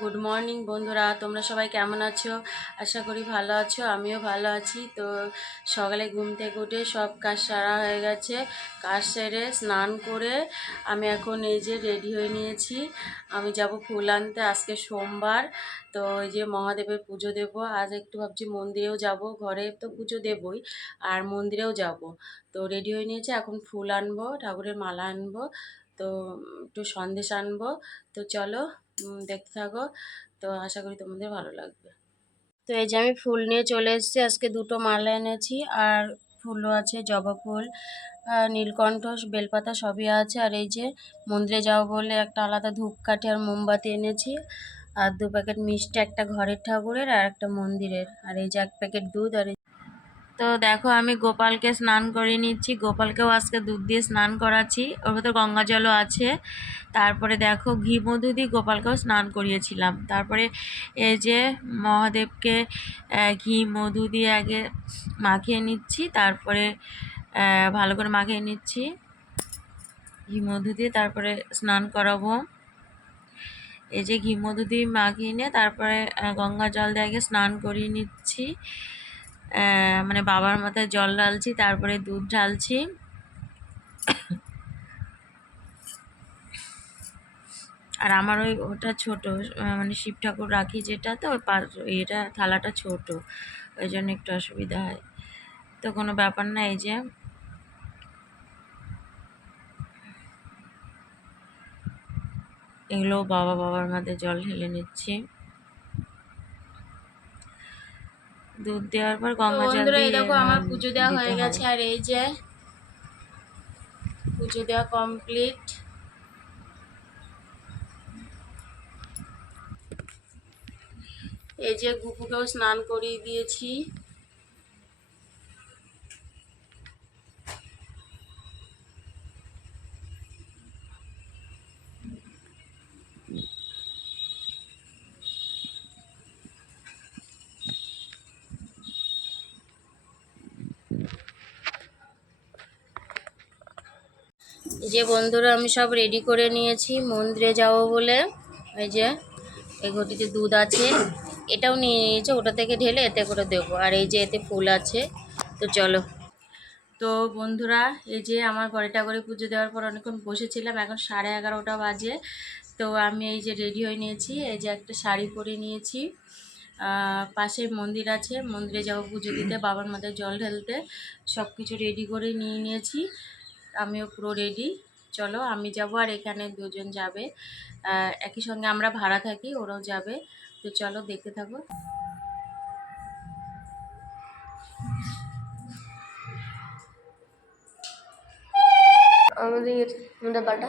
Good morning বন্ধুরা। তোমরা সবাই কেমন আছো? আশা করি ভালো আছো, আমিও ভালো আছি। তো সকালে ঘুম থেকে উঠে সব কাজ সারা হয়ে গেছে। কাজ সেরে স্নান করে আমি এখন এই যে রেডি হয়ে নিয়েছি। আমি যাব ফুল আনতে আজকে সোমবার। তো এই যে মহাদেবের পুজো দেব। আজ একটু ভাবছি মন্দিরেও যাব। ঘরে তো পুজো দেবই, আর মন্দিরেও যাব। তো রেডি হয়ে নিয়েছি, এখন ফুল আনব, ঠাকুরের মালা আনব। তো একটু সন্দেশ আনব। তো চলো দেখতে থাকো। তো আশা করি তোমাদের ভালো লাগবে। তো এই যে আমি ফুল নিয়ে চলে এসেছি। আজকে দুটো মালা এনেছি। আর ফুলও আছে, জবা ফুল নীলকণ্ঠ, বেলপাতা সবই আছে। আর এই যে মন্দিরে যাব বলে একটা আলাদা ধূপকাঠি আর মোমবাতি এনেছি। আর দু প্যাকেট মিষ্টি, একটা ঘরের ঠাকুরের আর একটা মন্দিরের। আর এই যে এক প্যাকেট দুধ আর তো দেখো আমি গোপালকে স্নান করিয়ে নিচ্ছি। গোপালকেও আজকে দুধ দিয়ে স্নান করাচ্ছি। ওর ভেতর গঙ্গা জলও আছে। তারপরে দেখো ঘি মধু দিয়ে গোপালকেও স্নান করিয়েছিলাম। তারপরে এই যে মহাদেবকে ঘি মধু দিয়ে আগে মাখিয়ে নিচ্ছি। তারপরে ভালো করে মাখিয়ে নিচ্ছি। ঘি মধু দিয়ে তারপরে স্নান করাবো। এই যে ঘি মধু দিয়ে মাখিয়ে নিয়ে তারপরে গঙ্গা জল দিয়ে আগে স্নান করিয়ে নিচ্ছি। মানে বাবার মাথায় জল ঢালছি, তারপরে দুধ ঢালছি। আর আমার ওই ওটা ছোট মানে শিব ঠাকুর রাখি যেটা, তো এটা থালাটা ছোট, ওই জন্য একটু অসুবিধা হয়। তো কোনো ব্যাপার না, এই যে। এগুলো বাবা, বাবার মাথায় জল ঢেলে নিচ্ছি। দুধ দেওয়ার পর গঙ্গা জল বন্ধুরা এই দিয়ে দেখো আমার পুজো দেওয়া হয়ে গেছে আর এই যে পুজো দেওয়া কমপ্লিট এই যে গুপুকেও স্নান করিয়ে দিয়েছি। যে বন্ধুরা আমি সব রেডি করে নিয়েছি, মন্দিরে যাব বলে, এই যে, এই ঘটিতে দুধ আছে, এটাও নিয়ে নিয়েছে, ওটা থেকে ঢেলে এতে করে দেবো, আর এই যে এতে ফুল আছে, তো চলো। তো বন্ধুরা, এই যে আমার ঘরেটা করে পুজো দেওয়ার পর অনেকক্ষণ বসেছিলাম, এখন সাড়ে এগারোটা বাজে, তো আমি এই যে রেডি হয়ে নিয়েছি, এই যে একটা শাড়ি পরে নিয়েছি পাশে মন্দির আছে, মন্দিরে যাব পুজো দিতে, বাবার মাথায় জল ঢালতে সব কিছু রেডি করে নিয়ে নিয়েছি আমিও পুরো রেডি চলো, আমি যাব আর এখানে দুজন যাবে। একই সঙ্গে আমরা ভাড়া থাকি, ওরাও যাবে। তো চলো, দেখতে থাকো। আমাদের আমাদের বাটা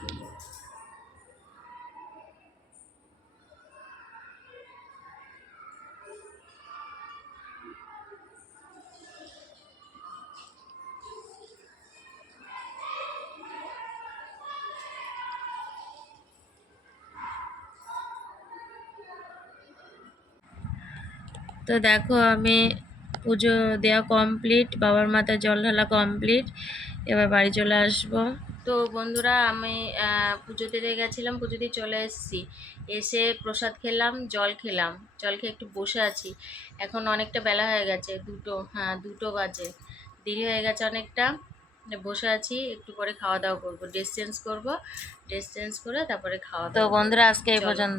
তো দেখো আমি পুজো দেওয়া কমপ্লিট বাবার মাথায় জল ঢালা কমপ্লিট এবার বাড়ি চলে আসব। তো বন্ধুরা আমি পুজোতে পুজো দিতে গেছিলাম পুজো দিয়ে চলে এসেছি। এসে প্রসাদ খেলাম জল খেলাম। জল খেয়ে একটু বসে আছি। এখন অনেকটা বেলা হয়ে গেছে দুটো হ্যাঁ দুটো বাজে। দেরি হয়ে গেছে অনেকটা। বসে আছি একটু পরে খাওয়া দাওয়া করব। ড্রেস চেঞ্জ করব ড্রেস চেঞ্জ করে তারপরে খাওয়া তো বন্ধুরা আজকে এই। পর্যন্ত।